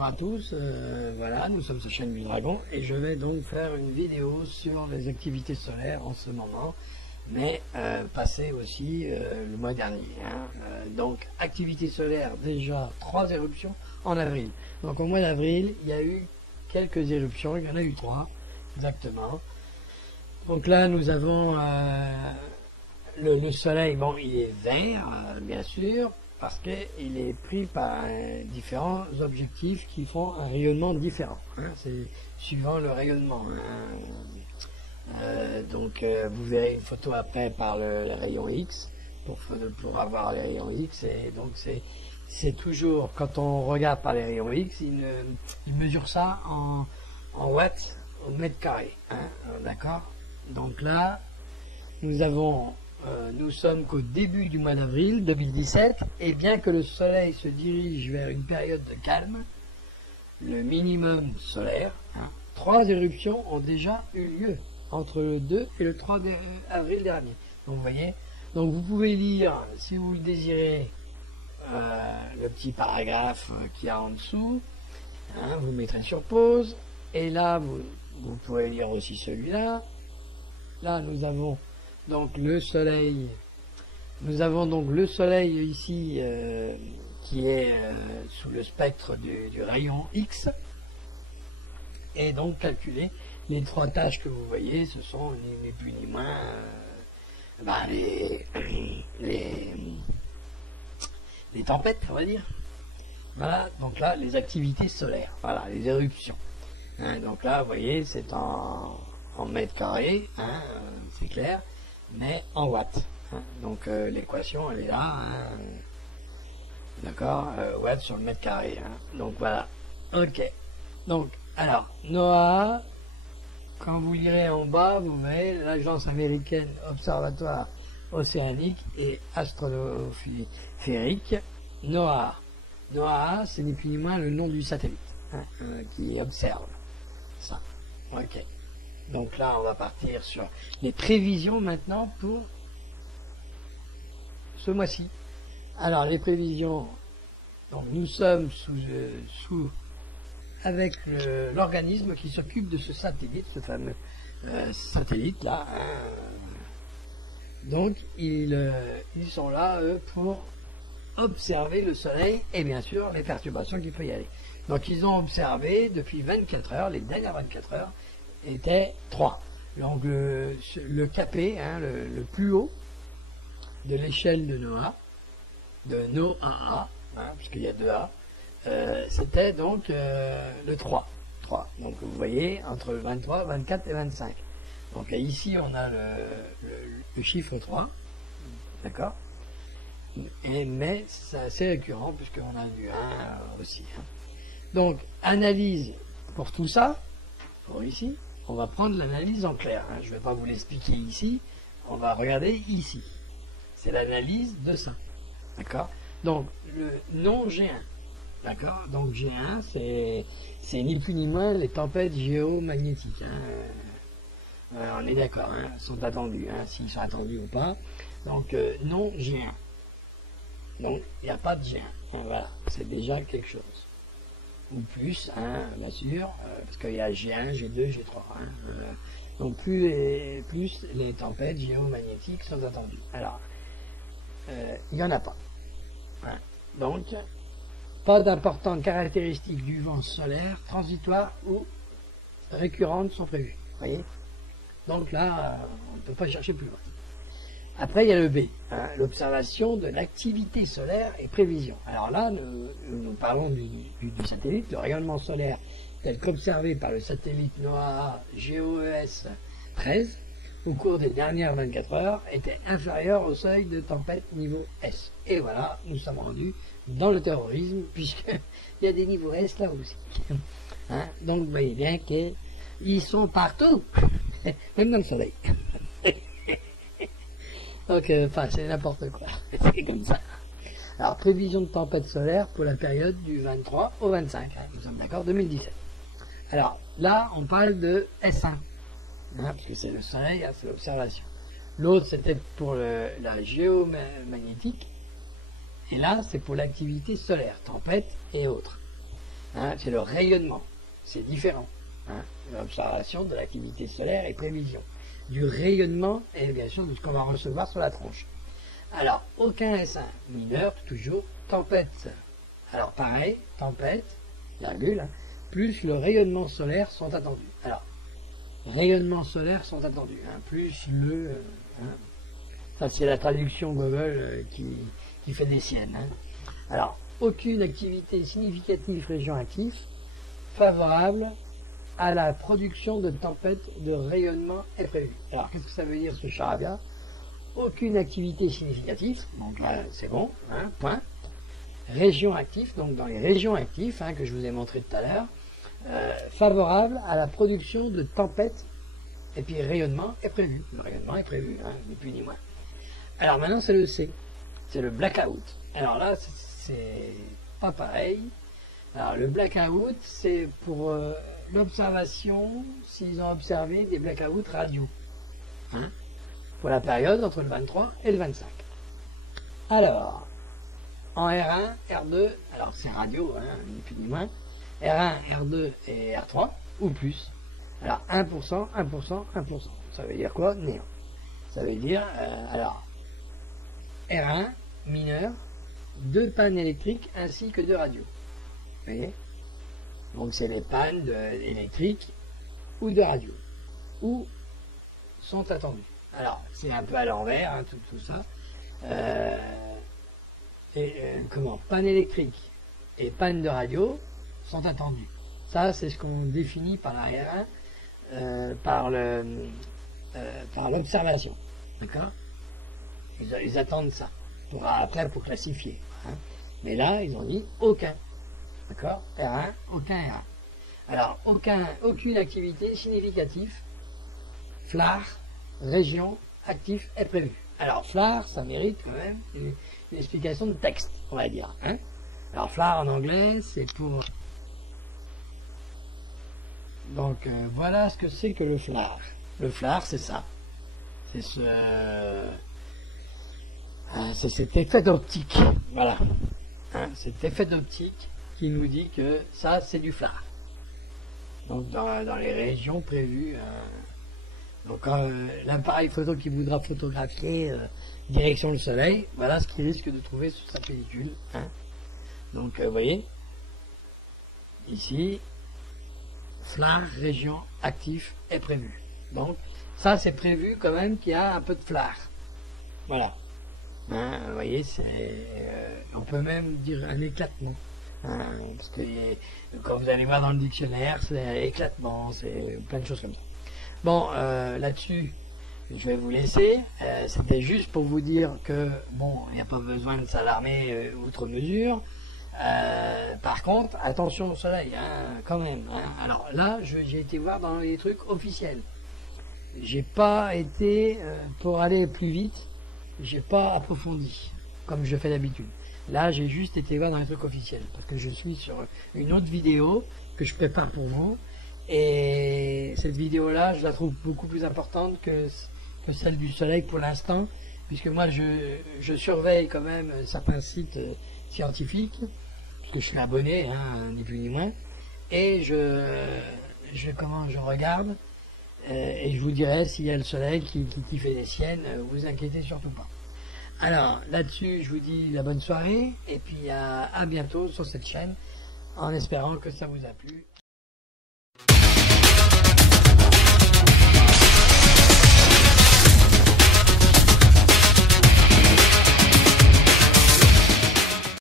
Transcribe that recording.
bonjour à tous, voilà, nous sommes sur chaîne du Dragon et je vais donc faire une vidéo sur les activités solaires en ce moment, mais passé aussi le mois dernier. Donc, activités solaires, déjà 3 éruptions en avril. Donc au mois d'avril, il y a eu quelques éruptions, il y en a eu 3 exactement. Donc là, nous avons le soleil, bon, il est vert, bien sûr, parce qu'il est pris par différents objectifs qui font un rayonnement différent. C'est suivant le rayonnement. Donc vous verrez une photo après par le rayon X pour avoir les rayons X. Et donc c'est toujours, quand on regarde par les rayons X, il mesure ça en watts au mètre carré. D'accord? Donc là, nous sommes qu'au début du mois d'avril 2017, et bien que le soleil se dirige vers une période de calme, le minimum solaire, 3 éruptions ont déjà eu lieu entre le 2 et le 3 avril dernier. Donc vous voyez, donc vous pouvez lire, si vous le désirez, le petit paragraphe qu'il y a en dessous, vous mettrez sur pause, et là vous pourrez lire aussi celui-là. Là nous avons donc le soleil, ici qui est sous le spectre du rayon X, et donc calculer les 3 tâches que vous voyez, ce sont ni plus ni moins les tempêtes, on va dire. Voilà, donc là les activités solaires, voilà, les éruptions. Donc là vous voyez, c'est en mètres carrés, c'est clair, mais en watts. Donc l'équation elle est là, d'accord, watts sur le mètre carré. Donc voilà, ok. Donc alors NOAA, quand vous lirez en bas, vous verrez l'agence américaine observatoire océanique et astrophérique, NOAA. NOAA, c'est ni plus ni moins le nom du satellite qui observe ça. Ok. Donc là, on va partir sur les prévisions maintenant pour ce mois-ci. Alors, les prévisions, donc nous sommes avec l'organisme qui s'occupe de ce satellite, ce fameux satellite là. Donc, ils sont là, eux, pour observer le soleil et bien sûr les perturbations qu'il peut y aller. Donc, ils ont observé depuis 24 heures, les dernières 24 heures, était 3. Donc le capé, le plus haut de l'échelle de NOAA, puisqu'il y a 2 A, c'était donc le 3. Donc vous voyez, entre 23, 24 et 25. Donc ici on a le chiffre 3, d'accord, mais c'est assez récurrent puisqu'on a du 1 aussi. Donc analyse pour tout ça, pour ici. On va prendre l'analyse en clair. Je ne vais pas vous l'expliquer ici. On va regarder ici. C'est l'analyse de ça. D'accord? Donc, le non G1. D'accord? Donc, G1, c'est ni plus ni moins les tempêtes géomagnétiques. On est d'accord. Sont attendus. S'ils sont attendus ou pas. Donc, non G1. Donc, il n'y a pas de G1. Voilà. C'est déjà quelque chose. Ou plus, bien sûr, parce qu'il y a G1, G2, G3. Donc plus les tempêtes géomagnétiques sont attendues. Alors, il n'y en a pas. Donc, pas d'importantes caractéristiques du vent solaire, transitoires ou récurrentes sont prévues. Voyez? Donc là, on ne peut pas chercher plus loin. Après, il y a le B, l'observation de l'activité solaire et prévision. Alors là, nous parlons du satellite. Le rayonnement solaire tel qu'observé par le satellite NOAA GOES 13 au cours des dernières 24 heures était inférieur au seuil de tempête niveau S. Et voilà, nous sommes rendus dans le terrorisme, puisqu'il y a des niveaux S là aussi. Donc vous voyez bien qu'ils sont partout, même dans le soleil. Donc, c'est n'importe quoi. C'est comme ça. Alors, prévision de tempête solaire pour la période du 23 au 25. Nous sommes d'accord, 2017. Alors, là, on parle de S1. Parce que c'est le soleil, c'est l'observation. L'autre, c'était pour la géomagnétique. Et là, c'est pour l'activité solaire, tempête et autres. Hein, c'est le rayonnement. C'est différent. Hein, l'observation de l'activité solaire et prévision. Du rayonnement et bien sûr de ce qu'on va recevoir sur la tronche. Alors, aucun S1 mineur, toujours, tempête. Alors pareil, tempête, virgule, hein, plus le rayonnement solaire sont attendus. Alors, rayonnement solaire sont attendus, hein, plus le... hein, ça c'est la traduction Google qui fait des siennes. Hein. Alors, aucune activité significative région active favorable à la production de tempêtes de rayonnement est prévue. Alors, qu'est-ce que ça veut dire ce charabia? Aucune activité significative, donc là c'est bon, hein, point. Région active, donc dans les régions actives, hein, que je vous ai montré tout à l'heure, favorable à la production de tempêtes, et puis rayonnement est prévu. Le rayonnement est prévu, hein, ni plus ni moins. Alors maintenant c'est le C, c'est le blackout. Alors là c'est pas pareil. Alors le blackout c'est pour l'observation, s'ils ont observé des blackouts radio. Hein, pour la période entre le 23 et le 25. Alors, en R1, R2, alors c'est radio, hein, ni plus ni moins, R1, R2 et R3, ou plus. Alors 1%, 1%, 1%. Ça veut dire quoi? Néant. Ça veut dire, alors, R1, mineur, 2 pannes électriques ainsi que de radio. Vous voyez? Donc c'est les pannes électriques ou de radio. Ou sont attendues. Alors, c'est un peu à l'envers, hein, tout ça. Panne électrique et panne de radio sont attendues. Ça, c'est ce qu'on définit par la R1, par l'observation. D'accord? Ils attendent ça, après pour classifier. Hein. Mais là, ils ont dit aucun. D'accord? R1, aucun R1. Alors, aucune activité significative, FLAR, région actif est prévu. Alors FLAR, ça mérite quand même une explication de texte, on va dire. Hein. Alors FLAR en anglais, c'est pour... Donc voilà ce que c'est que le FLAR. Le FLAR, c'est ça. C'est c'est cet effet d'optique. Voilà. Hein, cet effet d'optique qui nous dit que ça, c'est du FLAR. Donc dans les régions prévues... Donc l'appareil photo qui voudra photographier direction le soleil, voilà ce qu'il risque de trouver sur sa pellicule. Hein. Donc vous voyez, ici, FLAR, région actif est prévu. Donc ça c'est prévu quand même qu'il y a un peu de FLAR. Voilà. Hein, vous voyez, on peut même dire un éclatement. Hein, parce que quand vous allez voir dans le dictionnaire, c'est éclatement, c'est plein de choses comme ça. Bon, là-dessus, je vais vous laisser. C'était juste pour vous dire que, bon, il n'y a pas besoin de s'alarmer outre mesure. Par contre, attention au soleil, hein, quand même. Hein. Alors là, j'ai été voir dans les trucs officiels. J'ai pas été, pour aller plus vite, j'ai pas approfondi, comme je fais d'habitude. Là, j'ai juste été voir dans les trucs officiels, parce que je suis sur une autre vidéo que je prépare pour vous. Et cette vidéo-là, je la trouve beaucoup plus importante que celle du soleil pour l'instant, puisque moi, je surveille quand même certains sites scientifiques, puisque je suis abonné, hein, ni plus ni moins, et je regarde, et je vous dirai s'il y a le soleil qui fait des siennes, vous inquiétez surtout pas. Alors, là-dessus, je vous dis la bonne soirée, et puis à bientôt sur cette chaîne, en espérant que ça vous a plu.